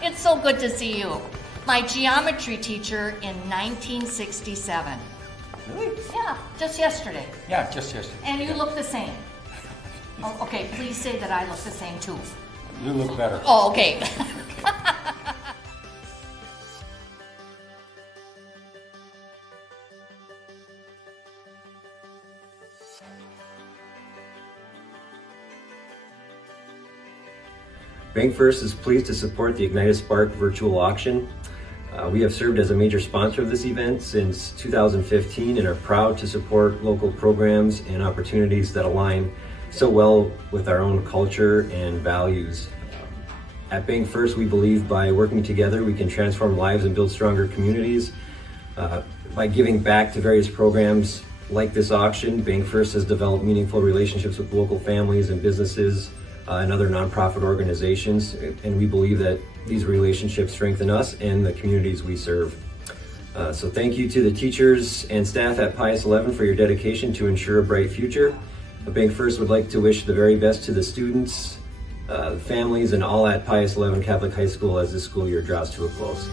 It's so good to see you. My geometry teacher in 1967. Really? Yeah, just yesterday. Yeah, just yesterday. And you look the same. Oh, okay, please say that I look the same too. You look better. Oh, okay. Bank First is pleased to support the Ignite a Spark virtual auction. We have served as a major sponsor of this event since 2015 and are proud to support local programs and opportunities that align so well with our own culture and values. At Bank First, we believe by working together, we can transform lives and build stronger communities. By giving back to various programs like this auction, Bank First has developed meaningful relationships with local families and businesses and other nonprofit organizations, and we believe that these relationships strengthen us and the communities we serve. So thank you to the teachers and staff at Pius 11 for your dedication to ensure a bright future. Bank First would like to wish the very best to the students, families, and all at Pius 11 Catholic High School as this school year draws to a close.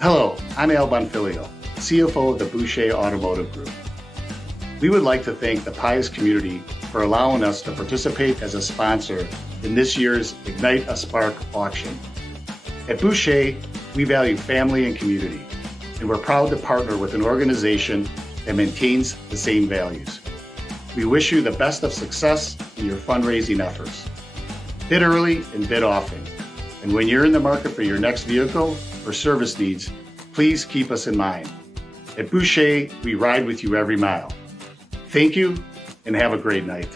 Hello, I'm Al Bonfilio, CFO of the Boucher Automotive Group. We would like to thank the Pius community for allowing us to participate as a sponsor in this year's Ignite a Spark auction. At Boucher, we value family and community, and we're proud to partner with an organization that maintains the same values. We wish you the best of success in your fundraising efforts. Bid early and bid often. And when you're in the market for your next vehicle or service needs, please keep us in mind. At Boucher, we ride with you every mile. Thank you and have a great night.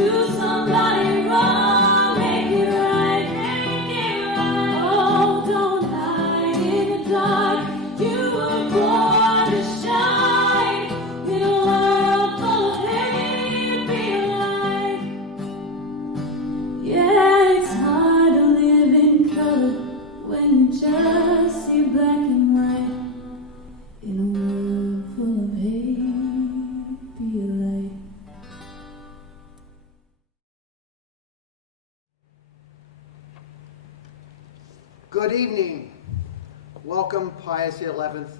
Do somebody wrong, make it right, make it right. Oh, don't hide in the dark. You were born to shine in a world full of hate. Be a light. Yeah, it's hard to live in color when you just see black and white. In a world full of hate, be a light. Good evening. Welcome, Pius the 11th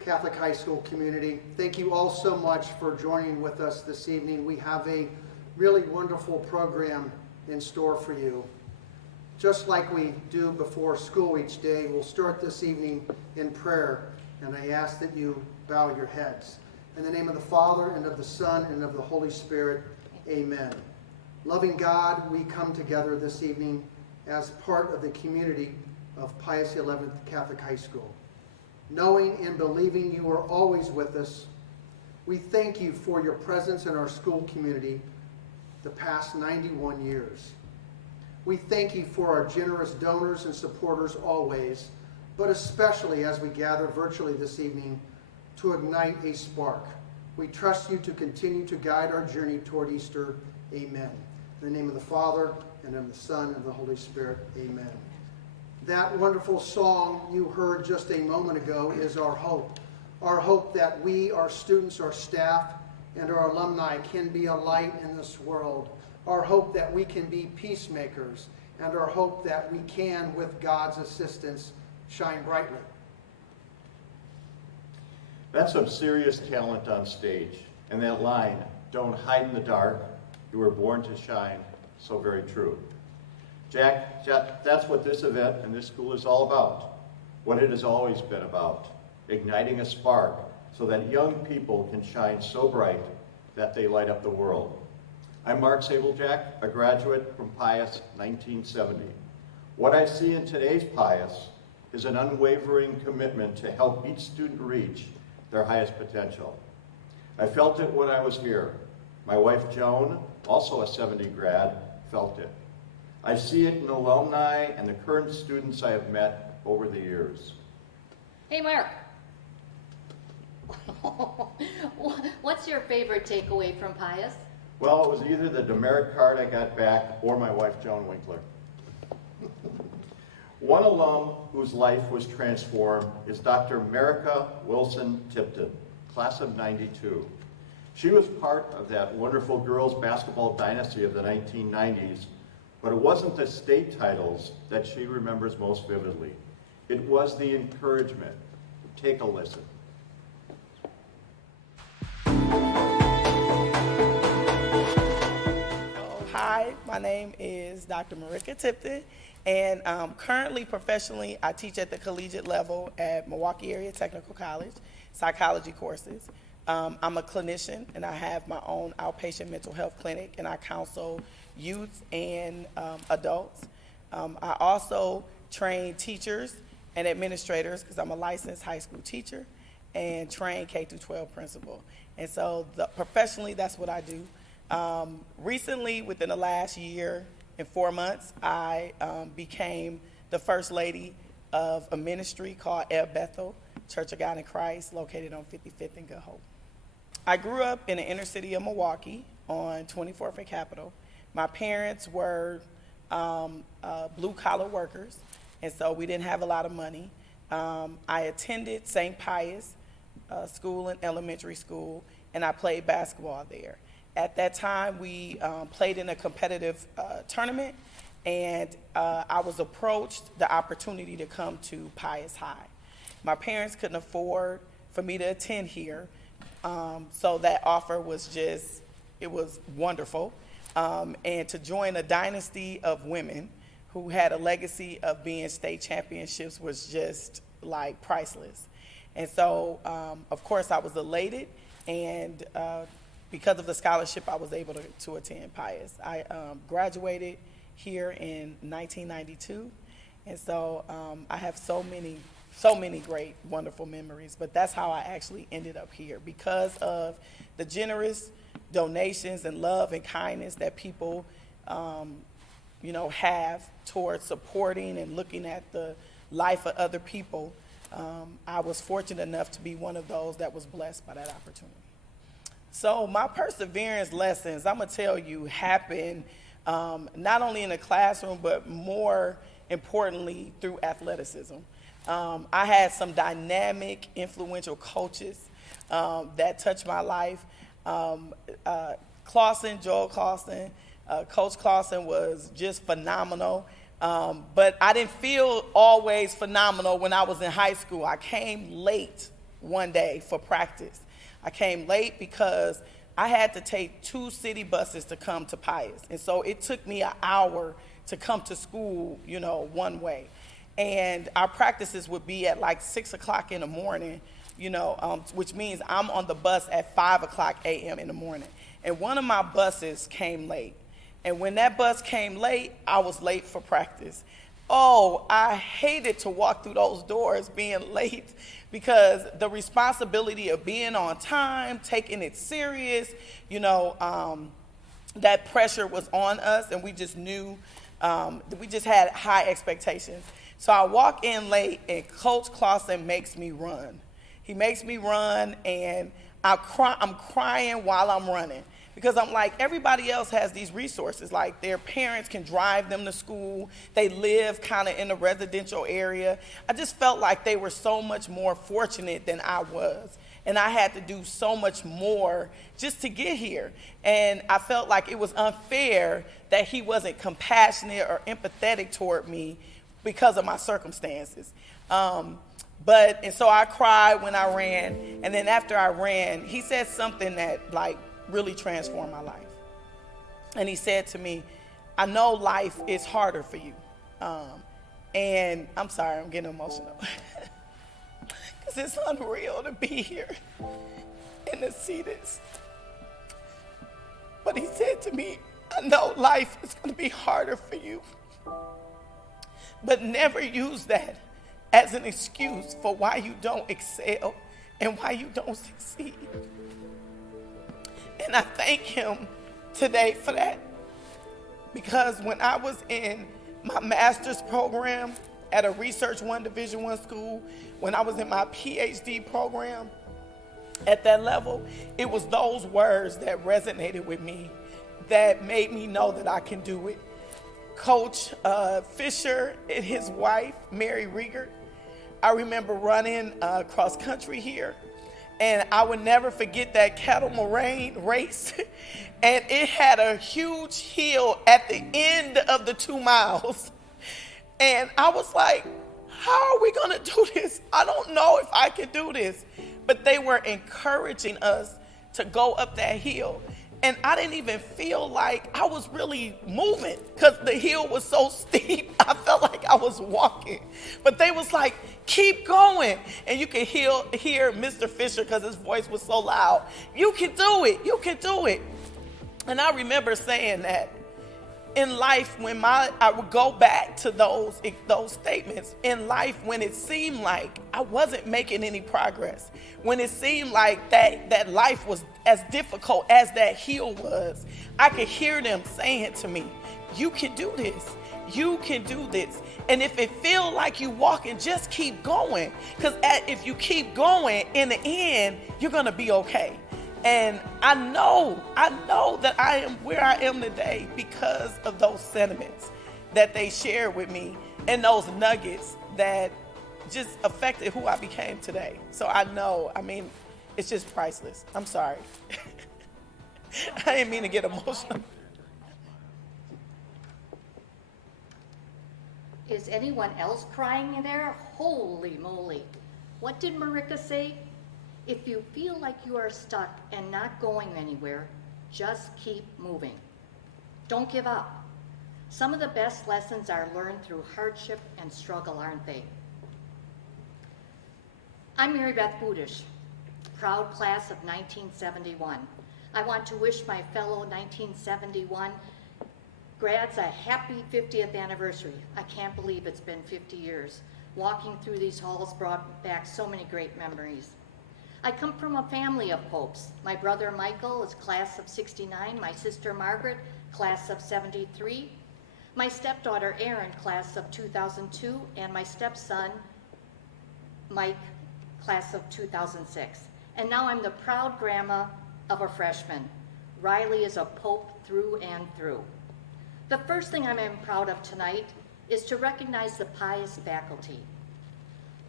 Catholic High School community. Thank you all so much for joining with us this evening. We have a really wonderful program in store for you. Just like we do before school each day, we'll start this evening in prayer, and I ask that you bow your heads. In the name of the Father, and of the Son, and of the Holy Spirit, amen. Loving God, we come together this evening as part of the community of Pius XI Catholic High School. Knowing and believing you are always with us, we thank you for your presence in our school community the past 91 years. We thank you for our generous donors and supporters always, but especially as we gather virtually this evening to ignite a spark. We trust you to continue to guide our journey toward Easter. Amen. In the name of the Father, and of the Son, and of the Holy Spirit. Amen. That wonderful song you heard just a moment ago is our hope. Our hope that we, our students, our staff, and our alumni can be a light in this world. Our hope that we can be peacemakers, and our hope that we can, with God's assistance, shine brightly. That's some serious talent on stage. And that line, don't hide in the dark, you were born to shine, so very true. Jack, that's what this event and this school is all about. What it has always been about, igniting a spark so that young people can shine so bright that they light up the world. I'm Mark Sablejack, a graduate from Pius 1970. What I see in today's Pius is an unwavering commitment to help each student reach their highest potential. I felt it when I was here. My wife Joan, also a 70 grad, felt it. I see it in alumni and the current students I have met over the years. Hey, Mark. What's your favorite takeaway from Pius? Well, it was either the demerit card I got back or my wife Joan Winkler. One alum whose life was transformed is Dr. Merica Wilson Tipton, class of '92. She was part of that wonderful girls basketball dynasty of the 1990s, but it wasn't the state titles that she remembers most vividly. It was the encouragement. Take a listen. Hi, my name is Dr. Merica Tipton, and currently professionally I teach at the collegiate level at Milwaukee Area Technical College, psychology courses. I'm a clinician and I have my own outpatient mental health clinic, and I counsel youth and adults. I also train teachers and administrators because I'm a licensed high school teacher and train K-12 principal. And so professionally, that's what I do. Recently, within the last year and 4 months, I became the first lady of a ministry called El Bethel Church of God in Christ, located on 55th and Good Hope. I grew up in the inner city of Milwaukee on 24th and Capitol. My parents were blue-collar workers, and so we didn't have a lot of money. I attended St. Pius School and elementary school, and I played basketball there. At that time, we played in a competitive tournament, and I was approached the opportunity to come to Pius High. My parents couldn't afford for me to attend here, so that offer was just, it was wonderful. And to join a dynasty of women who had a legacy of being state championships was just like priceless. And so, of course, I was elated, and because of the scholarship, I was able to attend Pius. I graduated here in 1992, and so I have so many great, wonderful memories. But that's how I actually ended up here, because of the generous donations and love and kindness that people, have towards supporting and looking at the life of other people. I was fortunate enough to be one of those that was blessed by that opportunity. So my perseverance lessons, I'm gonna tell you, happened not only in the classroom, but more importantly through athleticism. I had some dynamic, influential coaches that touched my life. Joel Clarkson, Coach Clarkson was just phenomenal. But I didn't feel always phenomenal when I was in high school. I came late one day for practice. I came late because I had to take 2 city buses to come to Pius. And so it took me an hour to come to school, one way. And our practices would be at like 6 o'clock in the morning, which means I'm on the bus at 5 o'clock a.m. in the morning. And one of my buses came late. And when that bus came late, I was late for practice. Oh, I hated to walk through those doors being late because the responsibility of being on time, taking it serious, that pressure was on us, and we just knew, we just had high expectations. So I walk in late, and Coach Clarkson makes me run. He makes me run, and I'm crying while I'm running. Because I'm like, everybody else has these resources. Like, their parents can drive them to school. They live kind of in a residential area. I just felt like they were so much more fortunate than I was. And I had to do so much more just to get here. And I felt like it was unfair that he wasn't compassionate or empathetic toward me because of my circumstances. And so I cried when I ran. And then after I ran, he said something that really transformed my life. And he said to me, I know life is harder for you. And I'm sorry, I'm getting emotional. Because it's unreal to be here and to see this. But he said to me, I know life is going to be harder for you. But never use that as an excuse for why you don't excel and why you don't succeed. And I thank him today for that. Because when I was in my master's program at a Research 1 Division I school, when I was in my PhD program at that level, it was those words that resonated with me that made me know that I can do it. Coach Fisher and his wife, Mary Rieger, I remember running cross country here. And I would never forget that catamaran race. And it had a huge hill at the end of the 2 miles. And I was like, how are we going to do this? I don't know if I can do this. But they were encouraging us to go up that hill. And I didn't even feel like I was really moving because the hill was so steep. I felt like I was walking. But they was like, keep going. And you could hear Mr. Fisher because his voice was so loud. You can do it. You can do it. And I remember saying that in life, when I would go back to those statements, in life when it seemed like I wasn't making any progress, when it seemed like that life was as difficult as that hill was, I could hear them saying to me, you can do this. You can do this. And if it feels like you walking, just keep going. Because if you keep going, in the end, you're going to be okay. And I know that I am where I am today because of those sentiments that they shared with me and those nuggets that just affected who I became today. So I know, it's just priceless. I'm sorry. I didn't mean to get emotional. Is anyone else crying in there? Holy moly. What did Marika say? If you feel like you are stuck and not going anywhere, just keep moving. Don't give up. Some of the best lessons are learned through hardship and struggle, aren't they? I'm Mary Beth Budish, proud class of 1971. I want to wish my fellow 1971 grads a happy 50th anniversary. I can't believe it's been 50 years. Walking through these halls brought back so many great memories. I come from a family of popes. My brother Michael is class of 69, my sister Margaret, class of 73, my stepdaughter Erin, class of 2002, and my stepson Mike, class of 2006. And now I'm the proud grandma of a freshman. Riley is a pope through and through. The first thing I'm proud of tonight is to recognize the pious faculty.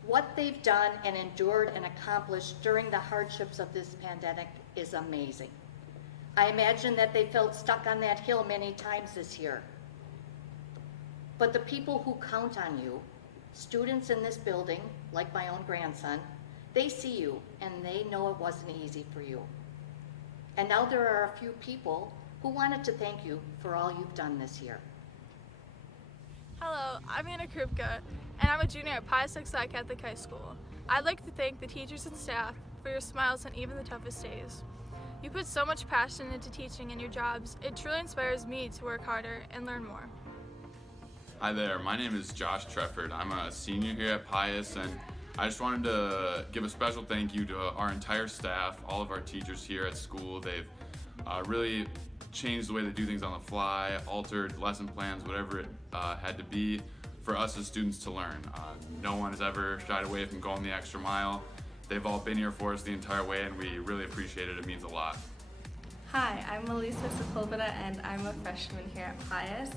What they've done and endured and accomplished during the hardships of this pandemic is amazing. I imagine that they felt stuck on that hill many times this year. But the people who count on you, students in this building, like my own grandson, they see you and they know it wasn't easy for you. And now there are a few people who wanted to thank you for all you've done this year. Hello, I'm Anna Krupka, and I'm a junior at Pius XI Catholic High School. I'd like to thank the teachers and staff for your smiles on even the toughest days. You put so much passion into teaching and your jobs. It truly inspires me to work harder and learn more. Hi there, my name is Josh Trefford. I'm a senior here at Pius, and I just wanted to give a special thank you to our entire staff, all of our teachers here at school. They've really changed the way they do things on the fly, altered lesson plans, whatever it had to be for us as students to learn. No one has ever shied away from going the extra mile. They've all been here for us the entire way, and we really appreciate it. It means a lot. Hi, I'm Melissa Sepulveda, and I'm a freshman here at Pius.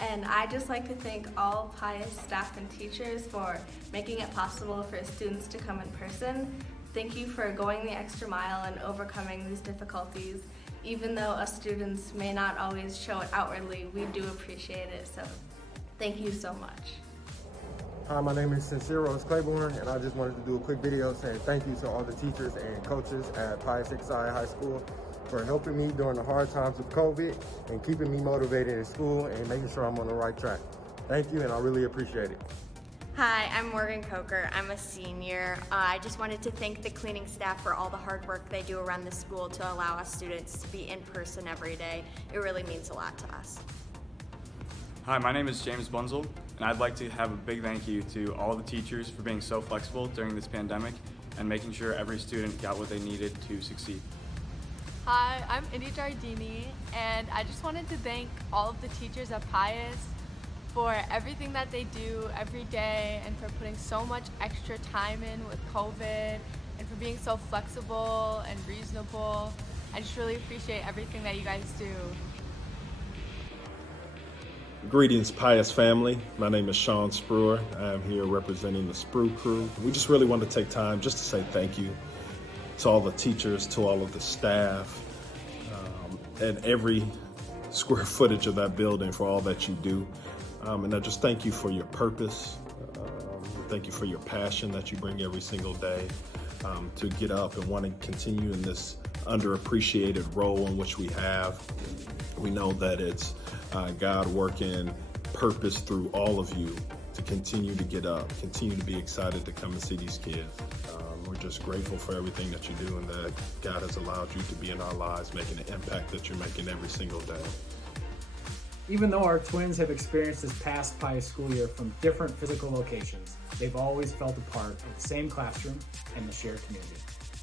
And I'd just like to thank all Pius staff and teachers for making it possible for students to come in person. Thank you for going the extra mile and overcoming these difficulties. Even though us students may not always show it outwardly, we do appreciate it, so thank you so much. Hi, my name is Sincere Rose Claiborne, and I just wanted to do a quick video saying thank you to all the teachers and coaches at Pius XI High School for helping me during the hard times of COVID and keeping me motivated in school and making sure I'm on the right track. Thank you, and I really appreciate it. Hi, I'm Morgan Coker. I'm a senior. I just wanted to thank the cleaning staff for all the hard work they do around the school to allow us students to be in person every day. It really means a lot to us. Hi, my name is James Bunzel, and I'd like to have a big thank you to all the teachers for being so flexible during this pandemic and making sure every student got what they needed to succeed. Hi, I'm Indy Giardini, and I just wanted to thank all of the teachers at Pius for everything that they do every day and for putting so much extra time in with COVID and for being so flexible and reasonable. I just really appreciate everything that you guys do. Greetings, Pius family. My name is Sean Spruer. I'm here representing the Sprue crew. We just really want to take time just to say thank you to all the teachers, to all of the staff, and every square footage of that building for all that you do. And I just thank you for your purpose. Thank you for your passion that you bring every single day to get up and want to continue in this underappreciated role in which we have. We know that it's God working purpose through all of you to continue to get up, continue to be excited to come and see these kids. We're just grateful for everything that you do and that God has allowed you to be in our lives, making the impact that you're making every single day. Even though our twins have experienced this past Pius school year from different physical locations, they've always felt a part of the same classroom and the shared community.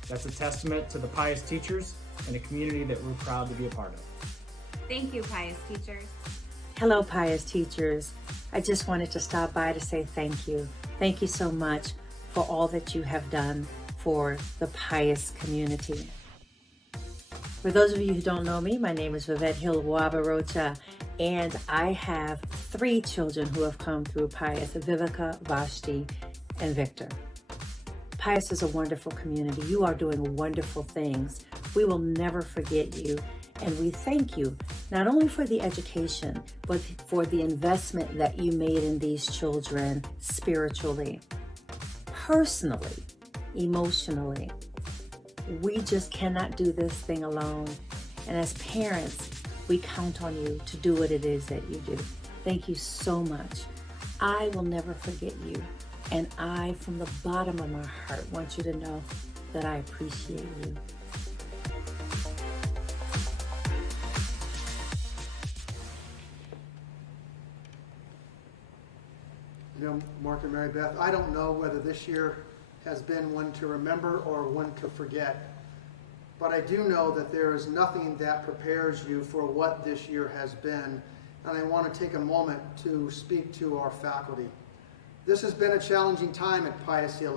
That's a testament to the Pius teachers and a community that we're proud to be a part of. Thank you, Pius teachers. Hello, Pius teachers. I just wanted to stop by to say thank you. Thank you so much for all that you have done for the Pius community. For those of you who don't know me, my name is Vivette Hill Wabarocha, and I have 3 children who have come through Pius, Vivica, Vashti, and Victor. Pius is a wonderful community. You are doing wonderful things. We will never forget you, and we thank you not only for the education, but for the investment that you made in these children spiritually, personally, emotionally. We just cannot do this thing alone. And as parents, we count on you to do what it is that you do. Thank you so much. I will never forget you. And I, from the bottom of my heart, want you to know that I appreciate you. You know, Mark and Mary Beth, I don't know whether this year has been one to remember or one to forget. But I do know that there is nothing that prepares you for what this year has been, and I want to take a moment to speak to our faculty. This has been a challenging time at Pius XI,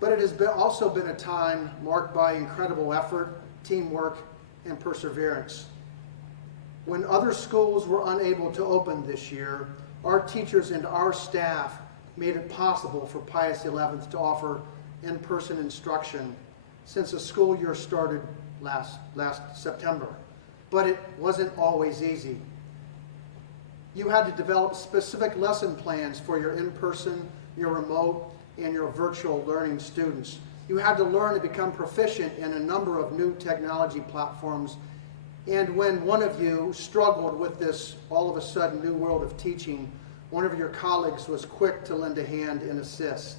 but it has also been a time marked by incredible effort, teamwork, and perseverance. When other schools were unable to open this year, our teachers and our staff made it possible for Pius XI to offer in-person instruction since the school year started last September. But it wasn't always easy. You had to develop specific lesson plans for your in-person, your remote, and your virtual learning students. You had to learn to become proficient in a number of new technology platforms. And when one of you struggled with this all of a sudden new world of teaching, one of your colleagues was quick to lend a hand and assist.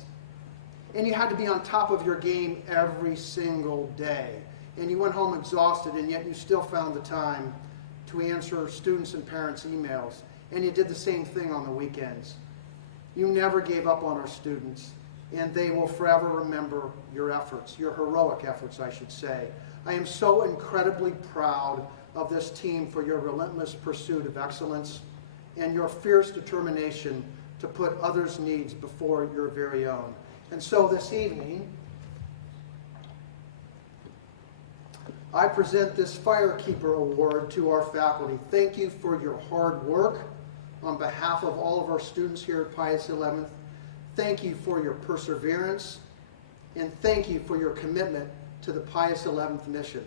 And you had to be on top of your game every single day. And you went home exhausted, and yet you still found the time to answer students' and parents' emails. And you did the same thing on the weekends. You never gave up on our students, and they will forever remember your efforts, your heroic efforts, I should say. I am so incredibly proud of this team for your relentless pursuit of excellence and your fierce determination to put others' needs before your very own. And so this evening, I present this Firekeeper Award to our faculty. Thank you for your hard work on behalf of all of our students here at Pius XI. Thank you for your perseverance, and thank you for your commitment to the Pius XI mission.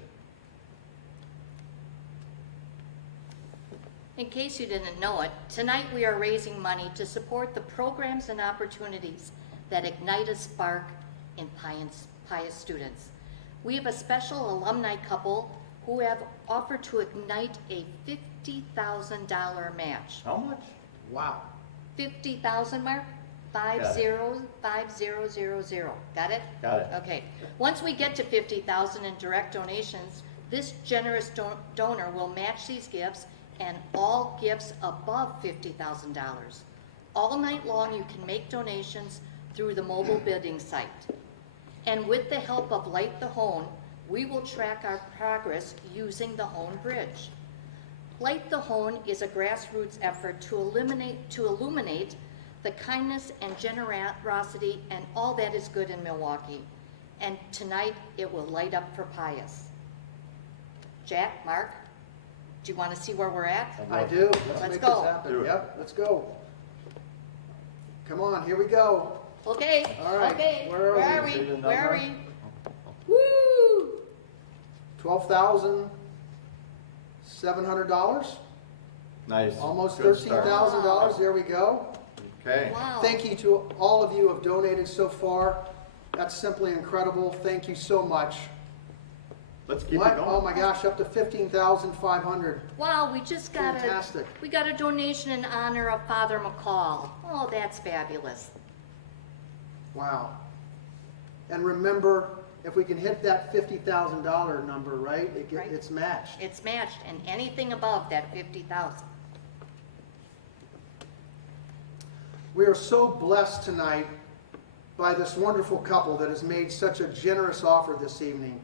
In case you didn't know it, tonight we are raising money to support the programs and opportunities that ignite a spark in Pius students. We have a special alumni couple who have offered to ignite a $50,000 match. How much? Wow. 50,000, Mark? 50,000. Got it? Got it. Okay. Once we get to 50,000 in direct donations, this generous donor will match these gifts and all gifts above $50,000. All night long, you can make donations through the mobile bidding site. And with the help of Light the Hone, we will track our progress using the Hone Bridge. Light the Hone is a grassroots effort to illuminate the kindness and generosity and all that is good in Milwaukee. And tonight, it will light up for Pius. Jack, Mark, do you want to see where we're at? I do. Let's make go. This happen. Yep, let's go. Come on, here we go. Okay. All right. Okay. Where are we? Where are we? Woo! $12,700. Nice. Almost Good start. $13,000. There we go. Okay. Wow. Thank you to all of you who have donated so far. That's simply incredible. Thank you so much. Let's keep What? it going. Oh my gosh, up to $15,500. Wow, we just got Fantastic. we got a donation in honor of Father McCall. Oh, that's fabulous. Wow. And remember, if we can hit that $50,000 number, right, it's matched. It's matched, and anything above that 50,000. We are so blessed tonight by this wonderful couple that has made such a generous offer this evening.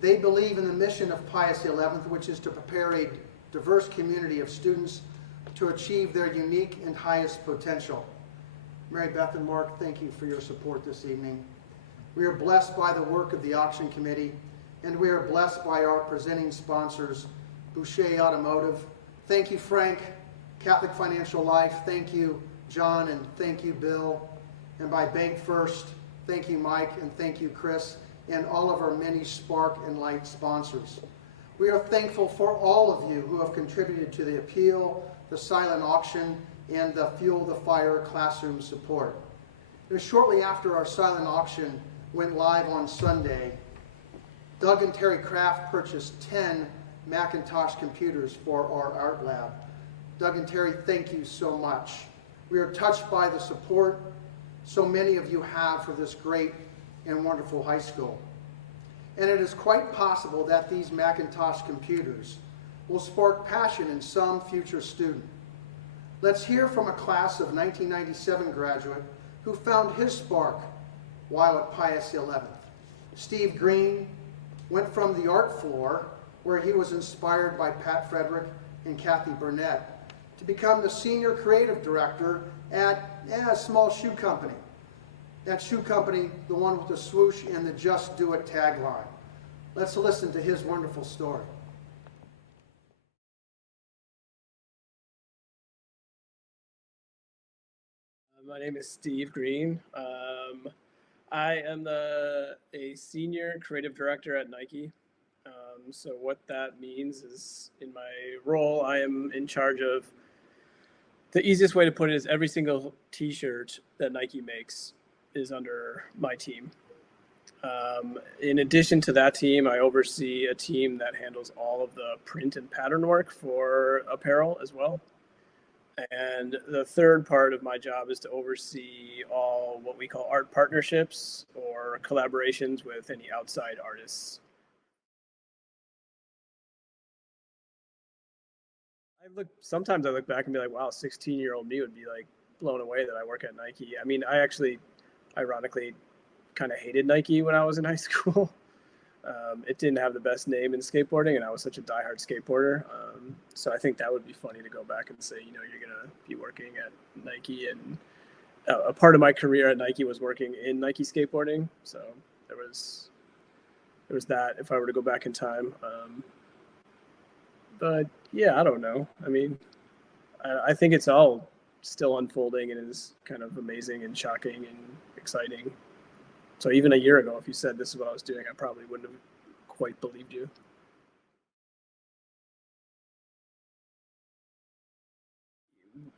They believe in the mission of Pius XI, which is to prepare a diverse community of students to achieve their unique and highest potential. Mary Beth and Mark, thank you for your support this evening. We are blessed by the work of the auction committee, and we are blessed by our presenting sponsors, Boucher Automotive. Thank you, Frank, Catholic Financial Life. Thank you, John, and thank you, Bill. And by Bank First, thank you, Mike, and thank you, Chris, and all of our many Spark and Light sponsors. We are thankful for all of you who have contributed to the appeal, the silent auction, and the Fuel the Fire classroom support. It was shortly after our silent auction went live on Sunday, Doug and Terry Kraft purchased 10 Macintosh computers for our art lab. Doug and Terry, thank you so much. We are touched by the support so many of you have for this great and wonderful high school. And it is quite possible that these Macintosh computers will spark passion in some future student. Let's hear from a class of 1997 graduate who found his spark while at Pius XI. Steve Green went from the art floor, where he was inspired by Pat Frederick and Kathy Burnett, to become the senior creative director at a small shoe company. That shoe company, the one with the swoosh and the Just Do It tagline. Let's listen to his wonderful story. My name is Steve Green. I am a senior creative director at Nike. So what that means is, in my role, I am in charge of, the easiest way to put it is every single t-shirt that Nike makes is under my team. In addition to that team, I oversee a team that handles all of the print and pattern work for apparel as well. And the third part of my job is to oversee all what we call art partnerships or collaborations with any outside artists. Sometimes I look back and be like, wow, 16-year-old me would be like blown away that I work at Nike. I mean, I actually, ironically, kind of hated Nike when I was in high school. It didn't have the best name in skateboarding, and I was such a diehard skateboarder. So I think that would be funny to go back and say, you know, you're going to be working at Nike. And a part of my career at Nike was working in Nike skateboarding. So there was that if I were to go back in time. But yeah, I don't know. I mean, I think it's all still unfolding and is kind of amazing and shocking and exciting. So even a year ago, if you said this is what I was doing, I probably wouldn't have quite believed you.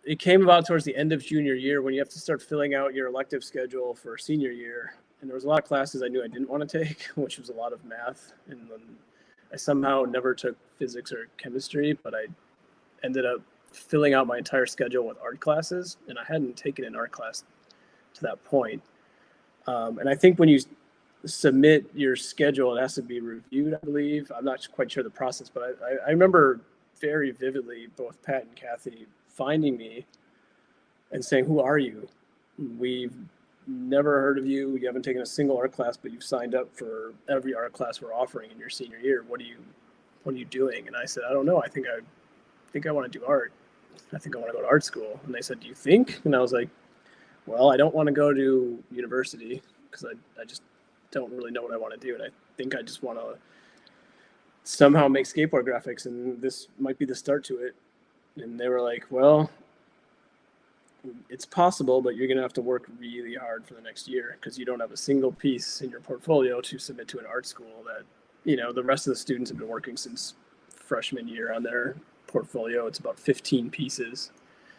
It came about towards the end of junior year when you have to start filling out your elective schedule for senior year. And there was a lot of classes I knew I didn't want to take, which was a lot of math. And then I somehow never took physics or chemistry, but I ended up filling out my entire schedule with art classes. And I hadn't taken an art class to that point. And I think when you submit your schedule, it has to be reviewed, I believe. I'm not quite sure the process, but I remember very vividly both Pat and Kathy finding me and saying, "Who are you? We've never heard of you. You haven't taken a single art class, but you've signed up for every art class we're offering in your senior year. What are you doing?" And I said, "I don't know. I think I want to do art. I think I want to go to art school." And they said, "Do you think?" And I was like, "Well, I don't want to go to university because I just don't really know what I want to do. And I think I just want to somehow make skateboard graphics, and this might be the start to it." And they were like, "Well, it's possible, but you're going to have to work really hard for the next year because you don't have a single piece in your portfolio to submit to an art school that, you know, the rest of the students have been working since freshman year on their portfolio. It's about 15 pieces.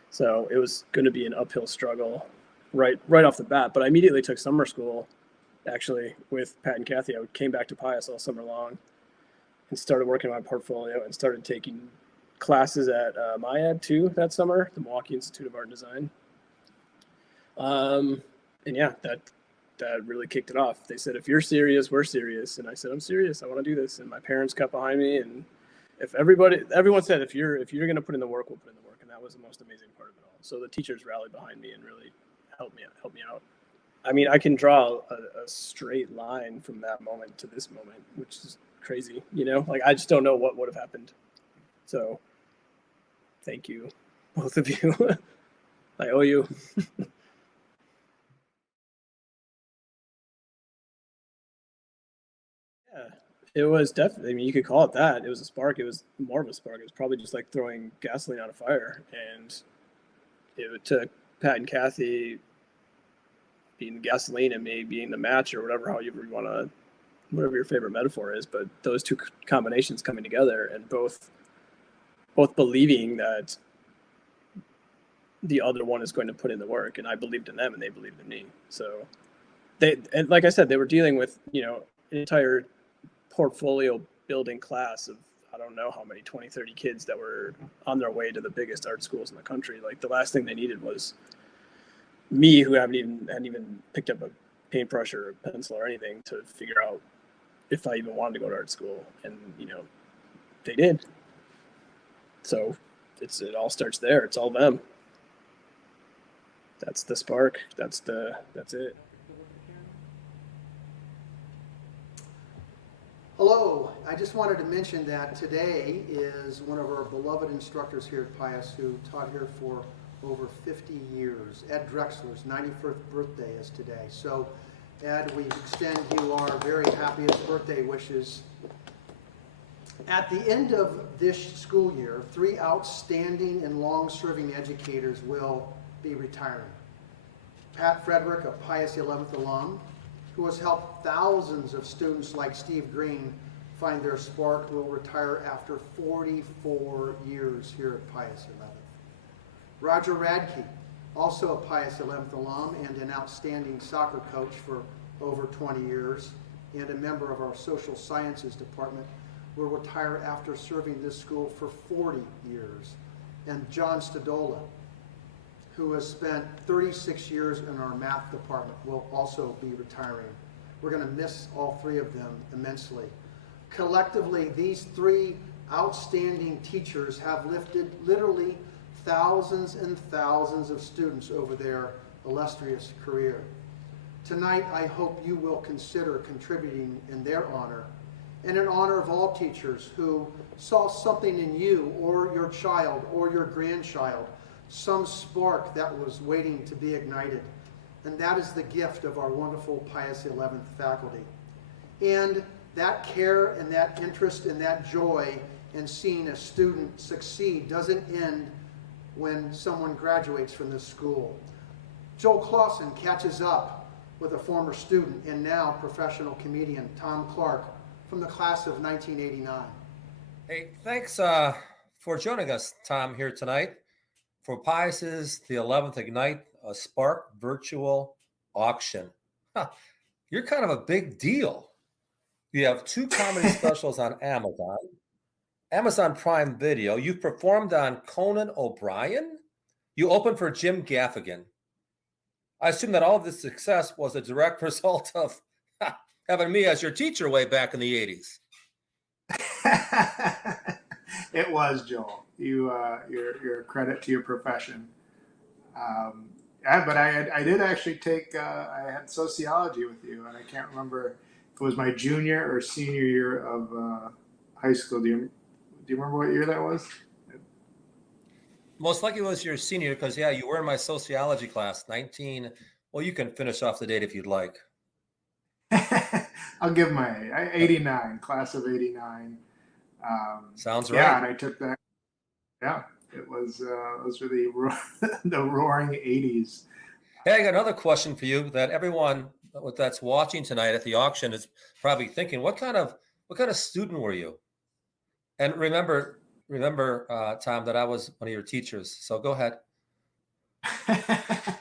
So it was going to be an uphill struggle right off the bat. But I immediately took summer school, actually, with Pat and Kathy. I came back to Pius all summer long and started working on my portfolio and started taking classes at MIAD too that summer, the Milwaukee Institute of Art and Design. And yeah, that really kicked it off. They said, "If you're serious, we're serious." And I said, "I'm serious. I want to do this." And my parents got behind me. And everyone said, if you're going to put in the work, we'll put in the work. And that was the most amazing part of it all. So the teachers rallied behind me and really helped me out. I mean, I can draw a straight line from that moment to this moment, which is crazy, you know? Like, I just don't know what would have happened. So thank you, both of you. I owe you. Yeah, it was definitely, I mean, you could call it that. It was a spark. It was more of a spark. It was probably just like throwing gasoline on a fire. And it took Pat and Kathy being the gasoline and me being the match, or whatever your favorite metaphor is. But those two combinations coming together and both believing that the other one is going to put in the work, and I believed in them and they believed in me. So and like I said, they were dealing with, you know, an entire portfolio building class of, I don't know how many, 20, 30 kids that were on their way to the biggest art schools in the country. Like, the last thing they needed was me, who hadn't even picked up a paintbrush or a pencil or anything, to figure out if I even wanted to go to art school. And, you know, they did. So it all starts there. It's all them. That's the spark. That's it. I just wanted to mention that today is one of our beloved instructors here at Pius who taught here for over 50 years. Ed Drexler's 91st birthday is today. So, Ed, we extend you our very happiest birthday wishes. At the end of this school year, 3 outstanding and long-serving educators will be retiring. Pat Frederick, a Pius 11th alum, who has helped thousands of students like Steve Green find their spark, will retire after 44 years here at Pius 11th. Roger Radke, also a Pius 11th alum and an outstanding soccer coach for over 20 years, and a member of our social sciences department, will retire after serving this school for 40 years. And John Stadola, who has spent 36 years in our math department, will also be retiring. We're going to miss all 3 of them immensely. Collectively, these 3 outstanding teachers have lifted literally thousands and thousands of students over their illustrious career. Tonight, I hope you will consider contributing in their honor and in honor of all teachers who saw something in you or your child or your grandchild, some spark that was waiting to be ignited. And that is the gift of our wonderful Pius 11th faculty. And that care and that interest and that joy in seeing a student succeed doesn't end when someone graduates from this school. Joel Clarkson catches up with a former student and now professional comedian, Tom Clark, from the class of 1989. Hey, thanks for joining us, Tom, here tonight for Pius's the 11th Ignite a Spark virtual auction. Huh, you're kind of a big deal. You have 2 comedy specials on Amazon, Amazon Prime Video. You've performed on Conan O'Brien. You opened for Jim Gaffigan. I assume that all of this success was a direct result of having me as your teacher way back in the 80s. It was, Joel. You're a credit to your profession. But I did actually take, I had sociology with you, and I can't remember if it was my junior or senior year of high school. Do you remember what year that was? Most likely it was your senior because, yeah, you were in my sociology class, 19. Well, you can finish off the date if you'd like. I'll give my 89, class of 89. Sounds right. Yeah, and I took that. Yeah, it was really the roaring 80s. Hey, I got another question for you that everyone that's watching tonight at the auction is probably thinking, what kind of student were you? And remember, Tom, that I was one of your teachers. So go ahead. I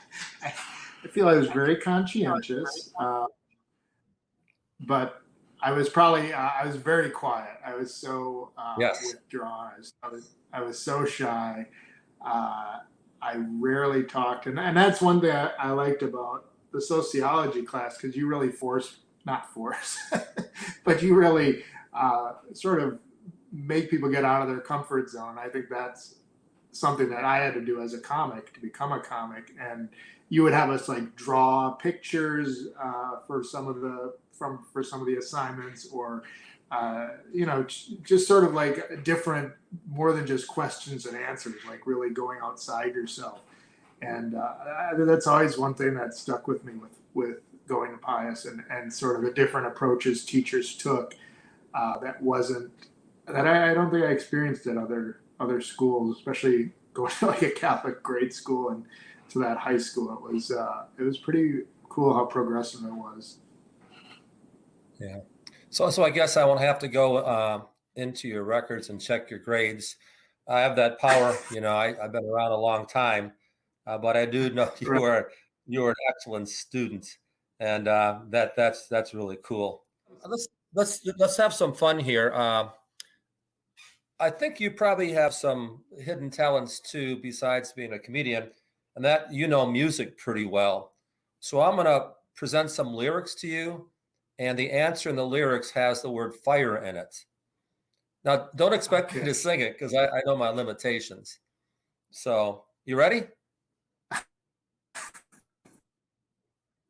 feel I was very conscientious, but I was probably I was very quiet. I was so withdrawn. I was so shy. I rarely talked, and that's one thing I liked about the sociology class, because you really not force, but you really sort of make people get out of their comfort zone. I think that's something that I had to do as a comic to become a comic, and you would have us like draw pictures for some of the assignments, or just sort of like different, more than just questions and answers, like really going outside yourself. And that's always one thing that stuck with me with going to Pius, and sort of the different approaches teachers took that I don't think I experienced at other schools, especially going to like a Catholic grade school and to that high school. It was pretty cool how progressive it was. Yeah. So I guess I won't have to go into your records and check your grades. I have that power. I've been around a long time, but I do know you were an excellent student, and that's really cool. Let's have some fun here. I think you probably have some hidden talents too, besides being a comedian, and that music pretty well. So I'm going to present some lyrics to you, and the answer in the lyrics has the word fire in it. Now, don't expect me to sing it because I know my limitations. So, you ready?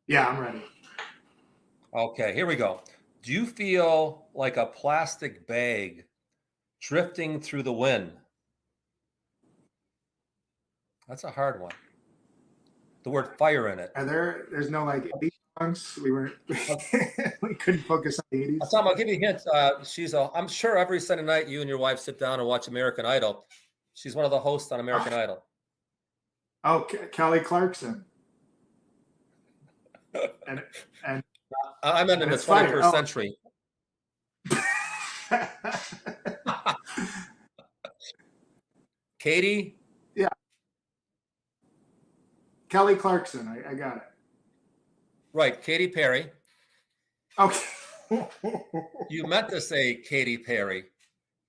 Yeah, I'm ready. Okay, here we go. Do you feel like a plastic bag drifting through the wind? That's a hard one. The word fire in it. There's no like 80s songs. We couldn't focus on the 80s. Tom, I'll give you a hint. I'm sure every Sunday night you and your wife sit down and watch American Idol. She's one of the hosts on American Idol. Oh, Kelly Clarkson. And I meant in the 21st century. Katie? Yeah. Kelly Clarkson. I got it. Right, Katy Perry. Okay. You meant to say Katy Perry.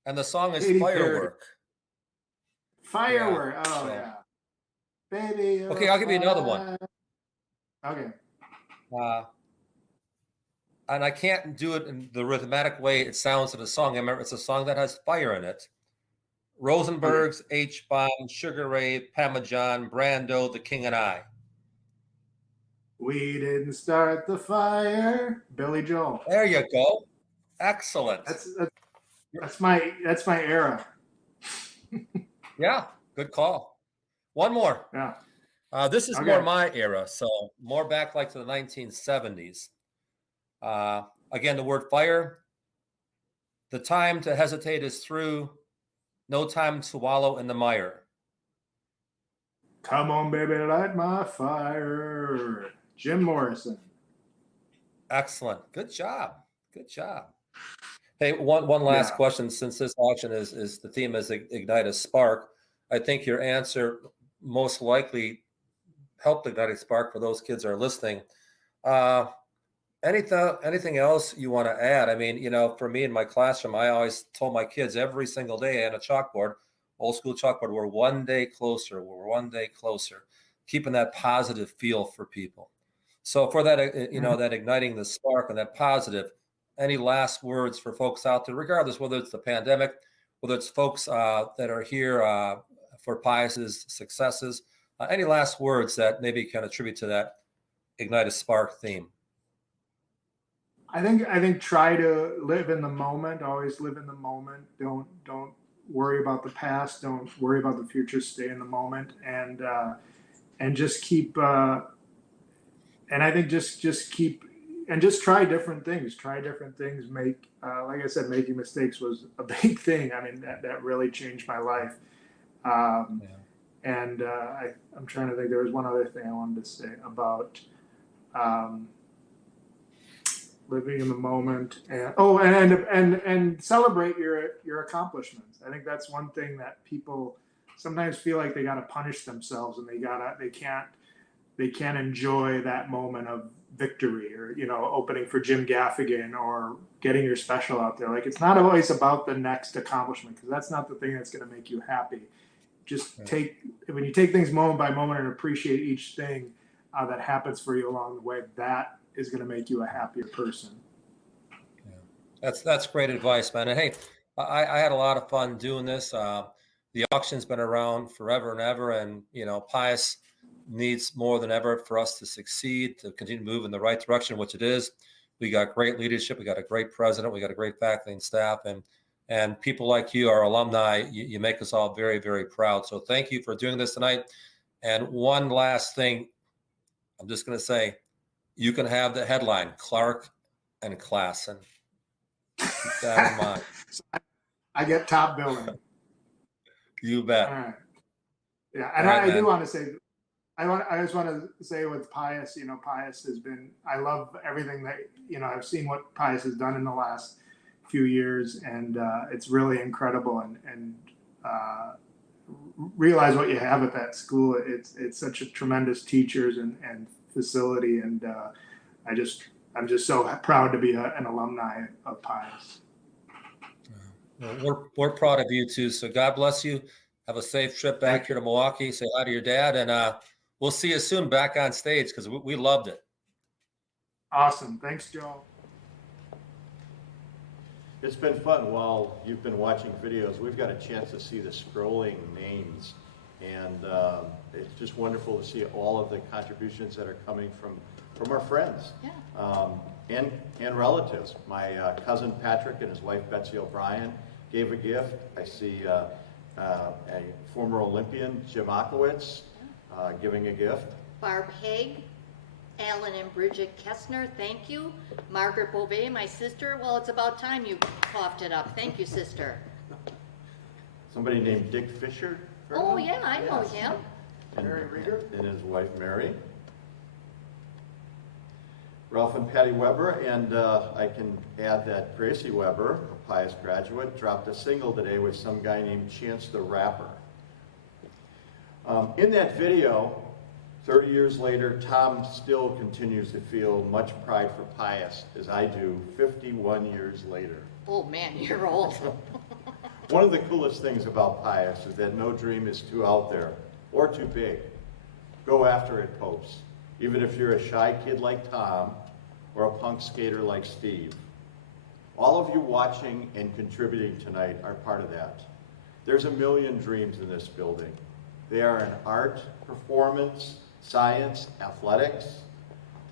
And the song is Katy Firework. Perry. Firework. Yeah, oh, so. yeah. Baby. Okay, I'll give you another one. Okay. And I can't do it in the rhythmic way it sounds in the song. I remember it's a song that has fire in it. Rosenberg's, H-Bomb, Sugar Ray, Parmesan, Brando, The King and I. We didn't start the fire. Billy Joel. There you go. Excellent. That's my era. Yeah, good call. One more. Yeah. This is Okay. more my era, so more back like to the 1970s. Again, the word fire. The time to hesitate is through. No time to wallow in the mire. Come on, baby, light my fire. Jim Morrison. Excellent. Good job. Good job. Hey, one last question. Since this auction is the theme is Ignite a Spark, I think your answer most likely helped ignite a spark for those kids that are listening. Anything else you want to add? I mean, for me in my classroom, I always told my kids every single day on a chalkboard, old school chalkboard, we're one day closer. We're one day closer, keeping that positive feel for people. So for that, that igniting the spark and that positive, any last words for folks out there, regardless whether it's the pandemic, whether it's folks that are here for Pius's successes, any last words that maybe can attribute to that ignite a spark theme? I think try to live in the moment. Always live in the moment. Don't worry about the past. Don't worry about the future. Stay in the moment and just keep. And I think just keep and just try different things. Try different things. Make like I said, making mistakes was a big thing. I mean that really changed my life. And I'm trying to think. There was one other thing I wanted to say about. Living in the moment and celebrate your accomplishments. I think that's one thing that people sometimes feel like they got to punish themselves and they can't enjoy that moment of victory or opening for Jim Gaffigan or getting your special out there. Like it's not always about the next accomplishment because that's not the thing that's going to make you happy. Just when you take things moment by moment and appreciate each thing that happens for you along the way, that is going to make you a happier person. Yeah, that's great advice, man. And hey, I had a lot of fun doing this. The auction's been around forever and ever, and Pius needs more than ever for us to succeed, to continue to move in the right direction, which it is. We got great leadership, we got a great president, we got a great faculty and staff, and people like you, our alumni. You make us all very, very proud. So thank you for doing this tonight. And one last thing, I'm just going to say. You can have the headline, Clark and Clarkson. Keep that in mind. I get top billing. You bet. All right. Yeah, and I do want to say, I just want to say with Pius, Pius has been, I love everything that, I've seen what Pius has done in the last few years, and it's really incredible. And realize what you have at that school. It's such a tremendous teachers and facility, and I'm just so proud to be an alumni of Pius. Well, we're proud of you too. So God bless you. Have a safe trip back here to Milwaukee. Say hi to your dad, and we'll see you soon back on stage because we loved it. Awesome. Thanks, Joe. It's been fun while you've been watching videos. We've got a chance to see the scrolling names, and it's just wonderful to see all of the contributions that are coming from from our friends. And relatives. My cousin Patrick and his wife Betsy O'Brien gave a gift. I see a former Olympian, Jim Akowitz, giving a gift. Barb Haig, Alan and Bridget Kessner, thank you. Margaret Beauvais, my sister, well, it's about time you coughed it up. Thank you, sister. Somebody named Dick Fisher. Oh, yeah, I know him. And Mary Rieger. And his wife Mary. Ralph and Patty Weber, and I can add that Gracie Weber, a Pius graduate, dropped a single today with some guy named Chance the Rapper. In that video, 30 years later, Tom still continues to feel much pride for Pius, as I do 51 years later. Oh man, you're old. One of the coolest things about Pius is that no dream is too out there or too big. Go after it, Popes. Even if you're a shy kid like Tom or a punk skater like Steve. All of you watching and contributing tonight are part of that. There's a million dreams in this building. They are in art, performance, science, athletics.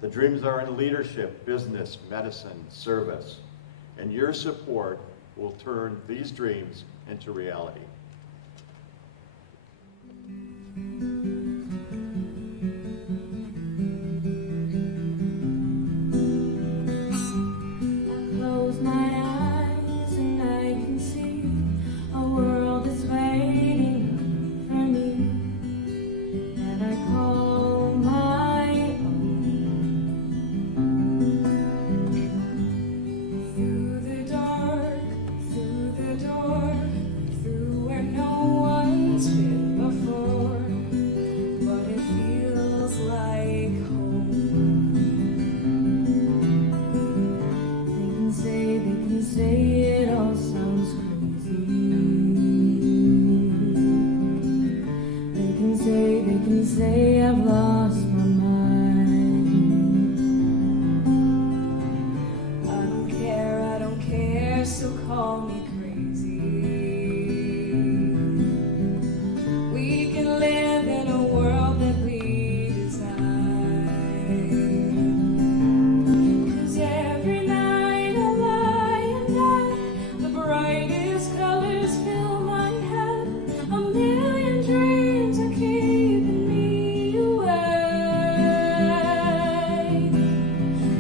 The dreams are in leadership, business, medicine, service. And your support will turn these dreams into reality. Close my eyes and I can see a world that's waiting for me, and I call my own. Through the dark, through the door, through where no one's been before, but it feels like home. They can say it all sounds crazy. They can say I've lost my mind. I don't care, so call me crazy. We can live in a world that we design. 'Cause every night I lie in bed, the brightest colors fill my head. A million dreams are keeping me awake.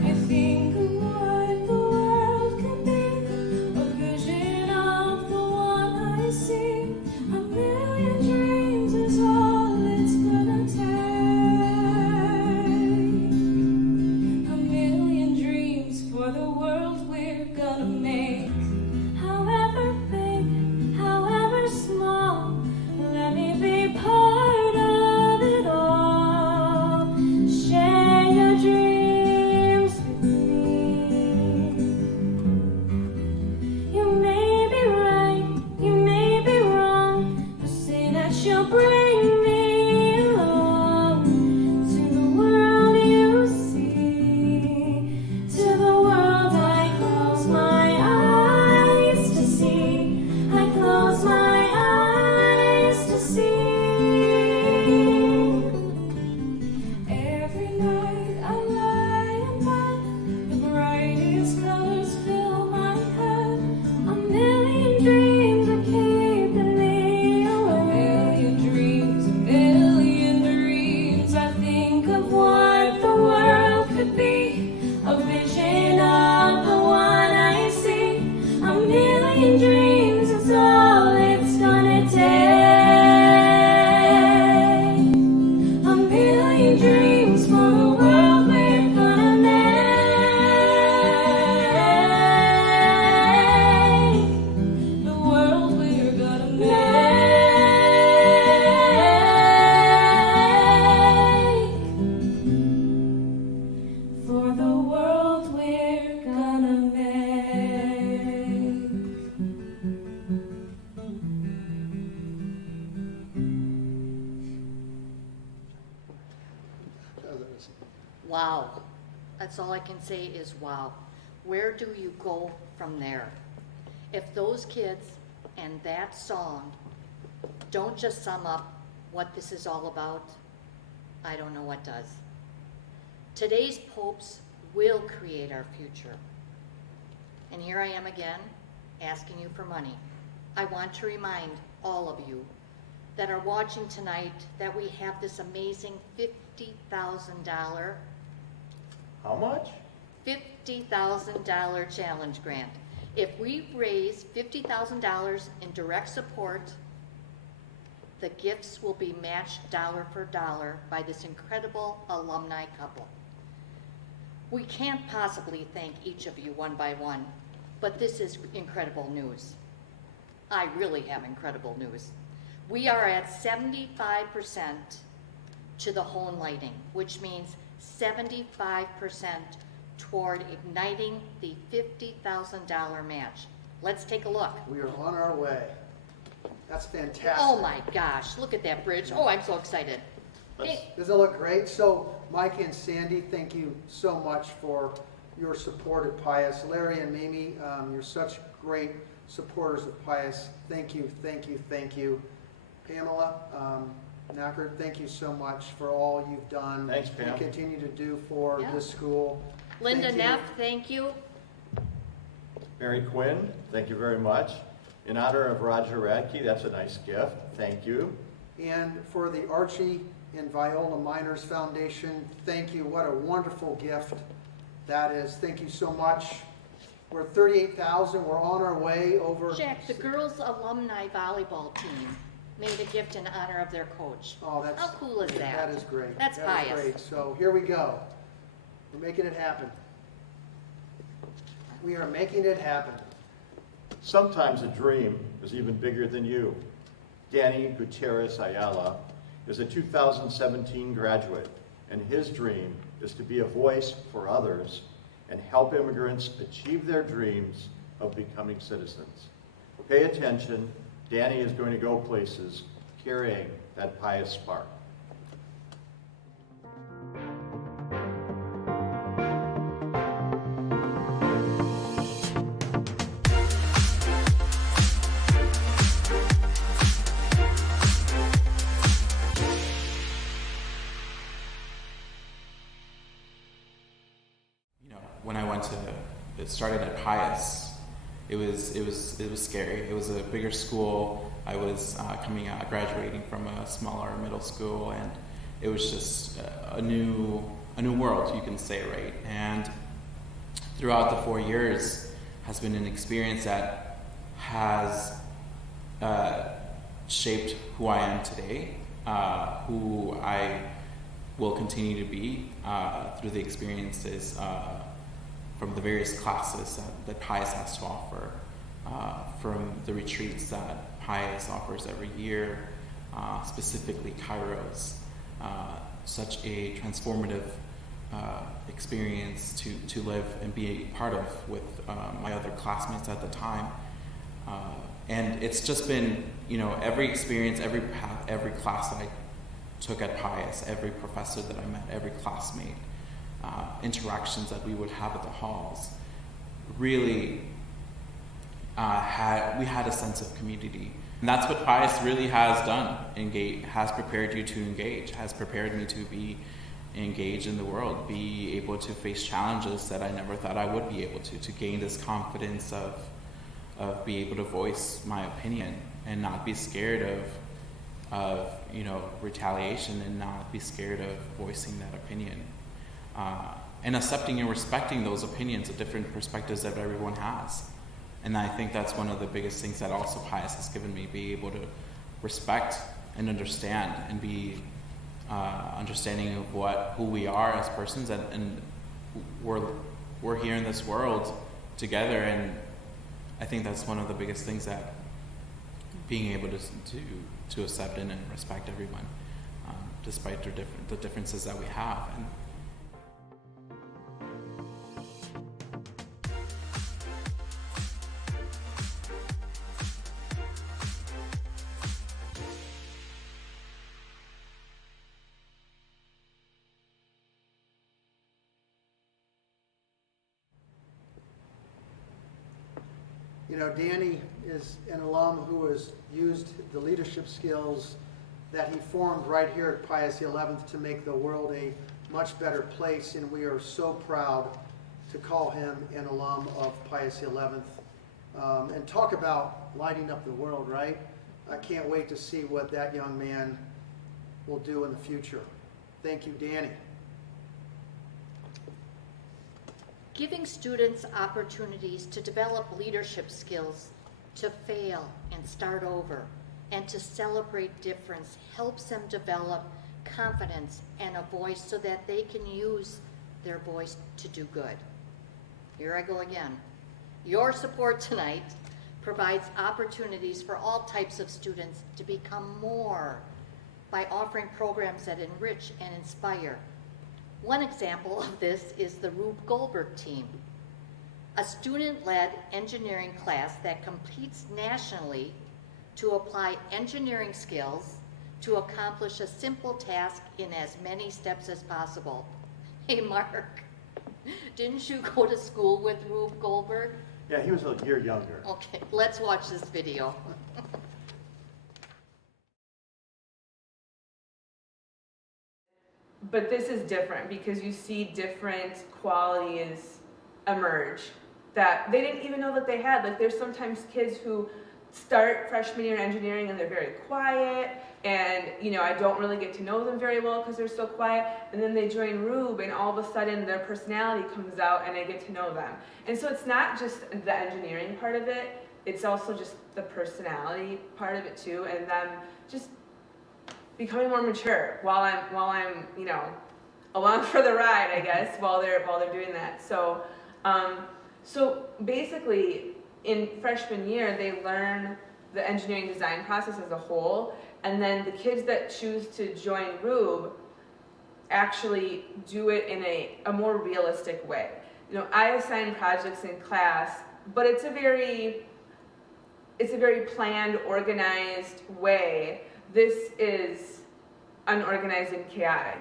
I think of what the world could be, a vision of the one I see. A million dreams is all it's gonna take. A million dreams for the world we're gonna make. However big, however small, let me be part of it all. Share your dreams with me. You may be right, you may be wrong, but say that you'll bring me along to the world you see, to the world I close my eyes to see. I close my eyes to see. Every night I lie in bed, the brightest colors fill my head. A million dreams are keeping me awake. A million dreams. I think of what the world could be, a vision of the one I see. A million dreams is all it's gonna take. A million dreams for the world we're gonna make. The world we're gonna make. For the world we're gonna make. Wow. That's all I can say is wow. Where do you go from there? If those kids and that song don't just sum up what this is all about, I don't know what does. Today's popes will create our future. And here I am again, asking you for money. I want to remind all of you that are watching tonight that we have this amazing $50,000. How much? $50,000 challenge grant. If we raise $50,000 in direct support, the gifts will be matched dollar for dollar by this incredible alumni couple. We can't possibly thank each of you one by one, but this is incredible news. I really have incredible news. We are at 75% to the whole lighting, which means 75% toward igniting the $50,000 match. Let's take a look. We are on our way. That's fantastic. Oh my gosh, look at that bridge. Oh, I'm so excited. Hey. Does it look great? So Mike and Sandy, thank you so much for your support at Pius. Larry and Mimi, you're such great supporters of Pius. Thank you, thank you, thank you. Pamela Knocker, thank you so much for all you've done. Thanks, Pam. And continue to do for this school. Linda Thank you. Neff, thank you. Mary Quinn, thank you very much. In honor of Roger Radke, that's a nice gift. Thank you. And for the Archie and Viola Miners Foundation, thank you. What a wonderful gift that is. Thank you so much. We're 38,000. We're on our way over. Jack, the girls' alumni volleyball team made a gift in honor of their coach. Oh, that's, how cool is that? That is great. That's that Pius. Is great. So here we go. We're making it happen. We are making it happen. Sometimes a dream is even bigger than you. Danny Gutierrez Ayala is a 2017 graduate, and his dream is to be a voice for others and help immigrants achieve their dreams of becoming citizens. Pay attention. Danny is going to go places carrying that Pius spark. When I went to, it started at Pius. It was scary. It was a bigger school. I was coming out, graduating from a smaller middle school, and it was just a new world, you can say, right? And throughout the 4 years has been an experience that has shaped who I am today, who I will continue to be through the experiences from the various classes that Pius has to offer, from the retreats that Pius offers every year, specifically Kairos. Such a transformative experience to live and be a part of with my other classmates at the time. And it's just been, every experience, every path, every class that I took at Pius, every professor that I met, every classmate, interactions that we would have at the halls, really we had a sense of community. And that's what Pius really has done, has prepared you to engage, has prepared me to be engaged in the world, be able to face challenges that I never thought I would be able to gain this confidence of be able to voice my opinion and not be scared of retaliation and not be scared of voicing that opinion. And accepting and respecting those opinions, the different perspectives that everyone has. And I think that's one of the biggest things that also Pius has given me, be able to respect and understand and be understanding of who we are as persons, and we're here in this world together, and I think that's one of the biggest things, that being able to accept and respect everyone, despite the differences that we have. And Danny is an alum who has used the leadership skills that he formed right here at Pius XI to make the world a much better place, and we are so proud to call him an alum of Pius XI. And talk about lighting up the world, right? I can't wait to see what that young man will do in the future. Thank you, Danny. Giving students opportunities to develop leadership skills, to fail and start over, and to celebrate difference helps them develop confidence and a voice so that they can use their voice to do good. Here I go again. Your support tonight provides opportunities for all types of students to become more by offering programs that enrich and inspire. One example of this is the Rube Goldberg team, a student-led engineering class that competes nationally to apply engineering skills to accomplish a simple task in as many steps as possible. Hey, Mark, didn't you go to school with Rube Goldberg? Yeah, he was a year younger. Okay, let's watch this video. But this is different because you see different qualities emerge that they didn't even know that they had. Like there's sometimes kids who start freshman year in engineering and they're very quiet, and I don't really get to know them very well because they're so quiet, and then they join Rube and all of a sudden their personality comes out and I get to know them. And so it's not just the engineering part of it, it's also just the personality part of it too, and them just becoming more mature while I'm along for the ride, I guess, while they're doing that. So so basically in freshman year they learn the engineering design process as a whole, and then the kids that choose to join Rube actually do it in a more realistic way. I assign projects in class, but it's a very planned, organized way. This is unorganized and chaotic.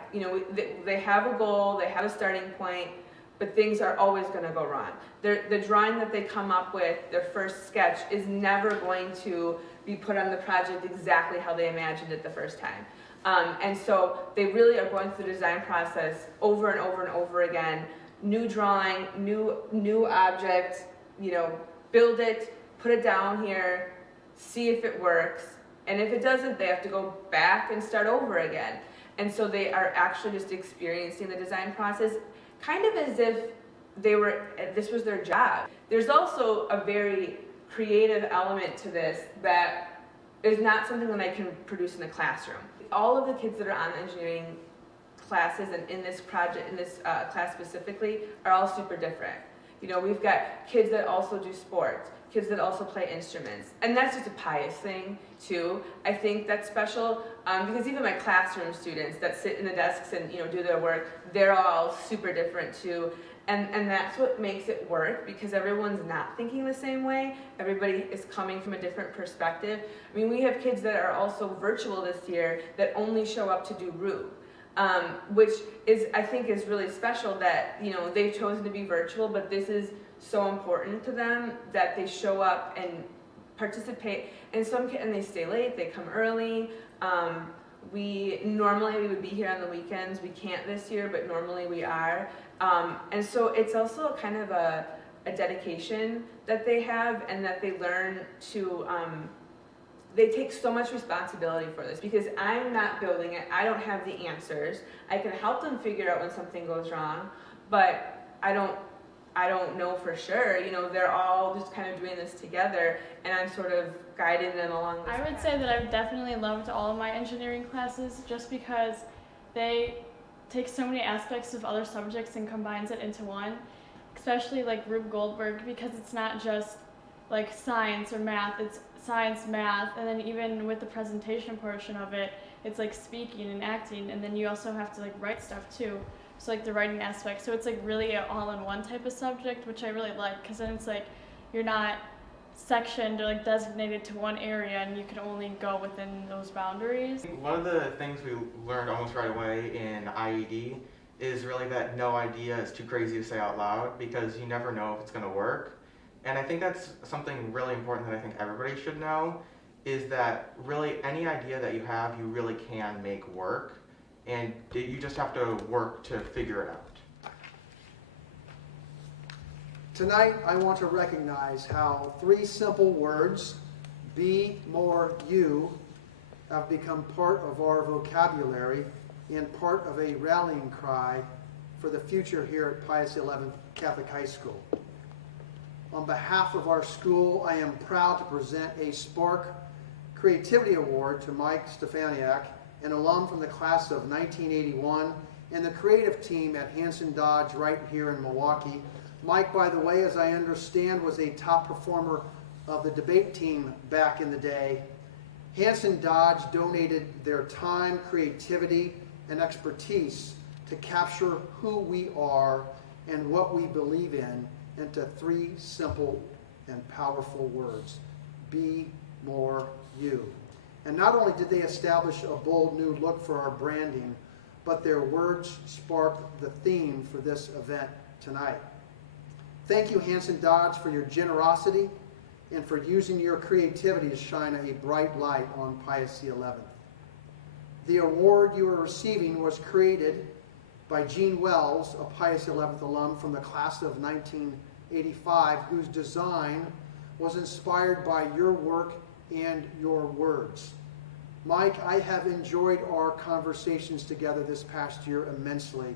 They have a goal, they have a starting point, but things are always going to go wrong. The drawing that they come up with, their first sketch, is never going to be put on the project exactly how they imagined it the first time. And so they really are going through the design process over and over and over again. New drawing, new object, build it, put it down here, see if it works. And if it doesn't, they have to go back and start over again. And so they are actually just experiencing the design process kind of as if this was their job. There's also a very creative element to this that is not something that I can produce in a classroom. All of the kids that are on engineering classes and in this project, in this class specifically, are all super different. We've got kids that also do sports, kids that also play instruments. And that's just a Pius thing, too. I think that's special because even my classroom students that sit in the desks and do their work, they're all super different, too. And that's what makes it work, because everyone's not thinking the same way. Everybody is coming from a different perspective. I mean, we have kids that are also virtual this year that only show up to do Rube. Which I think is really special that, they've chosen to be virtual, but this is so important to them that they show up and participate. And and they stay late, they come early. Normally we would be here on the weekends. We can't this year, but normally we are. And so it's also kind of a dedication that they have, and that they learn to, they take so much responsibility for this, because I'm not building it. I don't have the answers. I can help them figure out when something goes wrong, but I don't know for sure. They're all just kind of doing this together, and I'm sort of guiding them along this I would path. say that I've definitely loved all of my engineering classes, just because they take so many aspects of other subjects and combines it into one, especially like Rube Goldberg, because it's not just like science or math, it's science, math, and then even with the presentation portion of it, it's like speaking and acting, and then you also have to like write stuff too, so like the writing aspect. So it's like really an all-in-one type of subject, which I really like, because then it's like you're not sectioned or like designated to one area, and you can only go within those boundaries. One of the things we learned almost right away in IED is really that no idea is too crazy to say out loud, because you never know if it's going to work. And I think that's something really important that I think everybody should know, is that really any idea that you have, you really can make work. and you just have to work to figure it out. Tonight, I want to recognize how 3 simple words, be more you, have become part of our vocabulary and part of a rallying cry for the future here at Pius XI Catholic High School. On behalf of our school, I am proud to present a Spark Creativity Award to Mike Stefaniak, an alum from the class of 1981, and the creative team at Hanson Dodge right here in Milwaukee. Mike, by the way, as I understand, was a top performer of the debate team back in the day. Hanson Dodge donated their time, creativity, and expertise to capture who we are and what we believe in into 3 simple and powerful words: be more you. And not only did they establish a bold new look for our branding, but their words sparked the theme for this event tonight. Thank you, Hanson Dodge, for your generosity and for using your creativity to shine a bright light on Pius XI. The award you are receiving was created by Gene Wells, a Pius XI alum from the class of 1985, whose design was inspired by your work and your words. Mike, I have enjoyed our conversations together this past year immensely.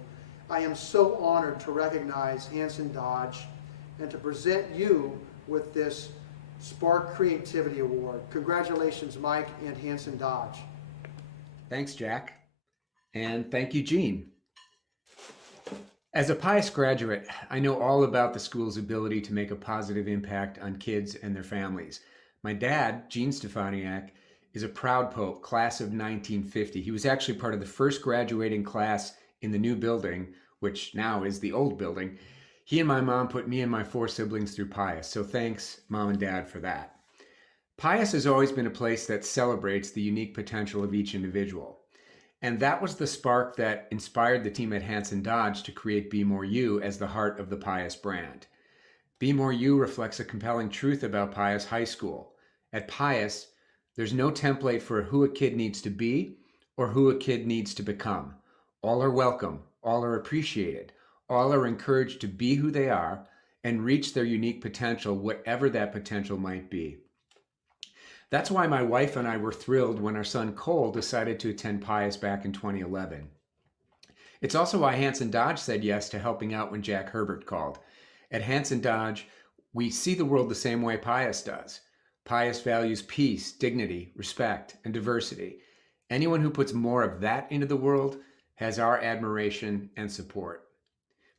I am so honored to recognize Hanson Dodge and to present you with this Spark Creativity Award. Congratulations, Mike and Hanson Dodge. Thanks, Jack. And thank you, Gene. As a Pius graduate, I know all about the school's ability to make a positive impact on kids and their families. My dad, Gene Stefaniak, is a proud Pope, class of 1950. He was actually part of the first graduating class in the new building, which now is the old building. He and my mom put me and my 4 siblings through Pius, so thanks, Mom and Dad, for that. Pius has always been a place that celebrates the unique potential of each individual. And that was the spark that inspired the team at Hanson Dodge to create Be More You as the heart of the Pius brand. Be More You reflects a compelling truth about Pius High School. At Pius, there's no template for who a kid needs to be or who a kid needs to become. All are welcome, all are appreciated, all are encouraged to be who they are and reach their unique potential, whatever that potential might be. That's why my wife and I were thrilled when our son Cole decided to attend Pius back in 2011. It's also why Hanson Dodge said yes to helping out when Jack Herbert called. At Hanson Dodge, we see the world the same way Pius does. Pius values peace, dignity, respect, and diversity. Anyone who puts more of that into the world has our admiration and support.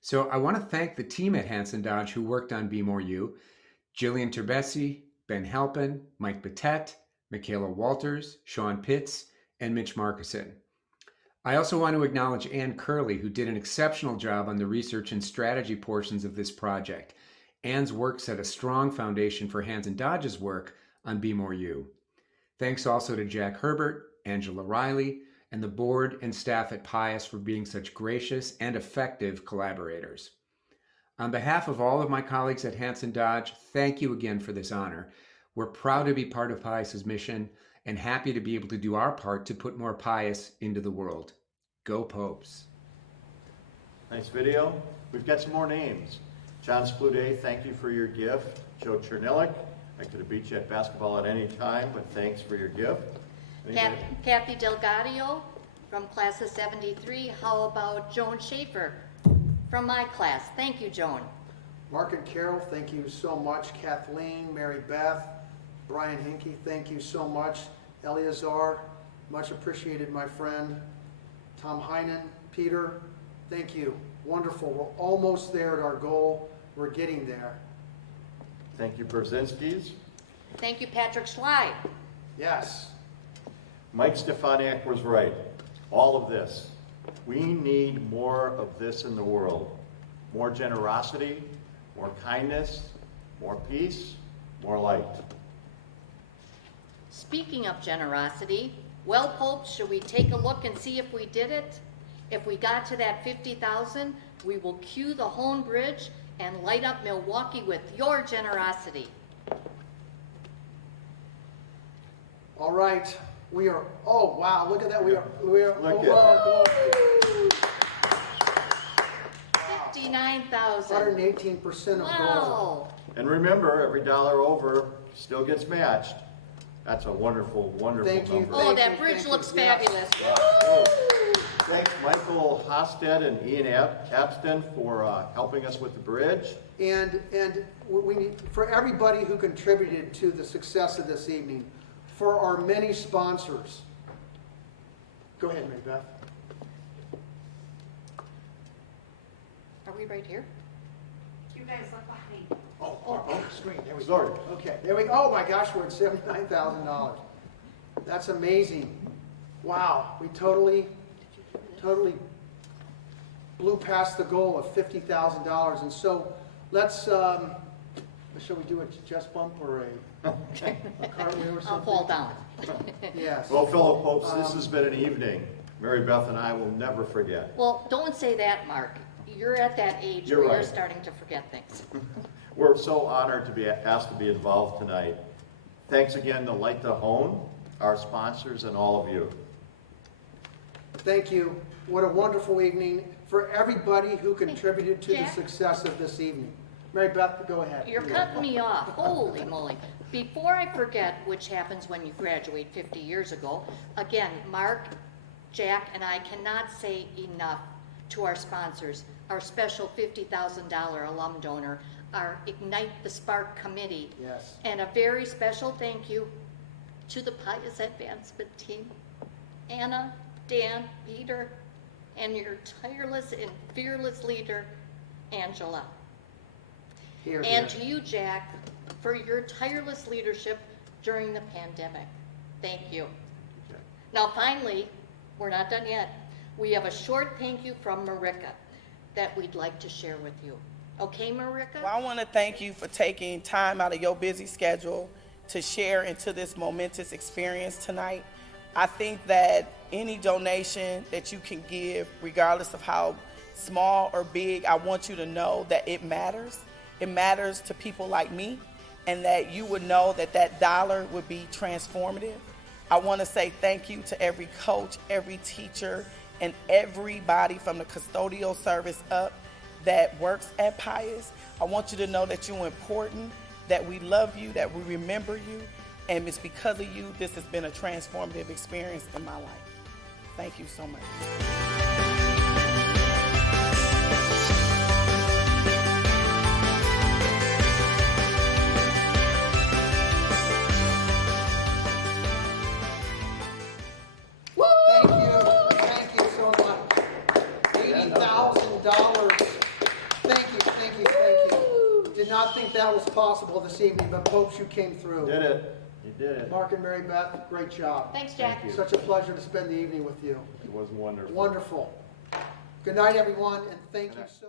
So I want to thank the team at Hanson Dodge who worked on Be More You: Jillian Terbesi, Ben Halpin, Mike Batet, Michaela Walters, Sean Pitts, and Mitch Markison. I also want to acknowledge Ann Curley, who did an exceptional job on the research and strategy portions of this project. Ann's work set a strong foundation for Hanson Dodge's work on Be More You. Thanks also to Jack Herbert, Angela Riley, and the board and staff at Pius for being such gracious and effective collaborators. On behalf of all of my colleagues at Hanson Dodge, thank you again for this honor. We're proud to be part of Pius's mission and happy to be able to do our part to put more Pius into the world. Go Popes. Nice video. We've got some more names. John Splude, thank you for your gift. Joe Chernilik, I could have beat you at basketball at any time, but thanks for your gift. Anybody? Kathy Delgadio from class of 73. How about Joan Schaefer from my class? Thank you, Joan. Mark and Carol, thank you so much. Kathleen, Mary Beth, Brian Hinke, thank you so much. Eleazar, much appreciated, my friend. Tom Heinen, Peter, thank you. Wonderful. We're almost there at our goal. We're getting there. Thank you, Brzezinski's. Thank you, Patrick Schley. Yes. Mike Stefaniak was right. All of this. We need more of this in the world. More generosity, more kindness, more peace, more light. Speaking of generosity, well, Pope, should we take a look and see if we did it? If we got to that 50,000, we will cue the Hone Bridge and light up Milwaukee with your generosity. All right, We are, oh wow, look at that. We are Look over at our goal. 59,000. 118% of goal. Wow. And remember, every dollar over still gets matched. That's a wonderful, wonderful Thank you. number. Oh, that bridge looks fabulous. Thanks Michael Hosted and Ian Abston for helping us with the bridge. And we need, for everybody who contributed to the success of this evening, for our many sponsors. Go ahead, Mary Beth. Are we right here? You guys look behind. Oh, screen. There we go. Sorry. Okay, there we go. Oh my gosh, we're at $79,000. That's amazing. Wow, we totally blew past the goal of $50,000. And so let's, shall we do a chest bump or a cartwheel or something? I'll fall down. Yes. Well, fellow Popes, this has been an evening Mary Beth and I will never forget. Well, don't say that, Mark. You're at that age You're where right. you're starting to forget things. We're so honored to be asked to be involved tonight. Thanks again to Light the Home, our sponsors, and all of you. Thank you. What a wonderful evening for everybody who contributed to the Jack? success of this evening. Mary Beth, go ahead. You're cutting me off. Holy moly. Before I forget, which happens when you graduate 50 years ago, again, Mark, Jack, and I cannot say enough to our sponsors, our special $50,000 alum donor, our Ignite the Spark Committee, Yes. and a very special thank you to the Pious Advancement Team, Anna, Dan, Peter, and your tireless and fearless leader, Angela. Here, And here. to you, Jack, for your tireless leadership during the pandemic. Thank you. Now, finally, we're not done yet. We have a short thank you from Marika that we'd like to share with you. Okay, Marika? Well, I want to thank you for taking time out of your busy schedule to share into this momentous experience tonight. I think that any donation that you can give, regardless of how small or big, I want you to know that it matters. It matters to people like me, and that you would know that that dollar would be transformative. I want to say thank you to every coach, every teacher, and everybody from the custodial service up that works at Pius. I want you to know that you're important, that we love you, that we remember you, and it's because of you this has been a transformative experience in my life. Thank you so much. Thank you so much. $80,000. Thank you. Did not think that was possible this evening, but Popes, you came through. Did it. You did it. Mark and Mary Beth, great job. Thanks, Jack. Thank you. Such a pleasure to spend the evening with you. It was wonderful. Wonderful. Good night, everyone, and thank you so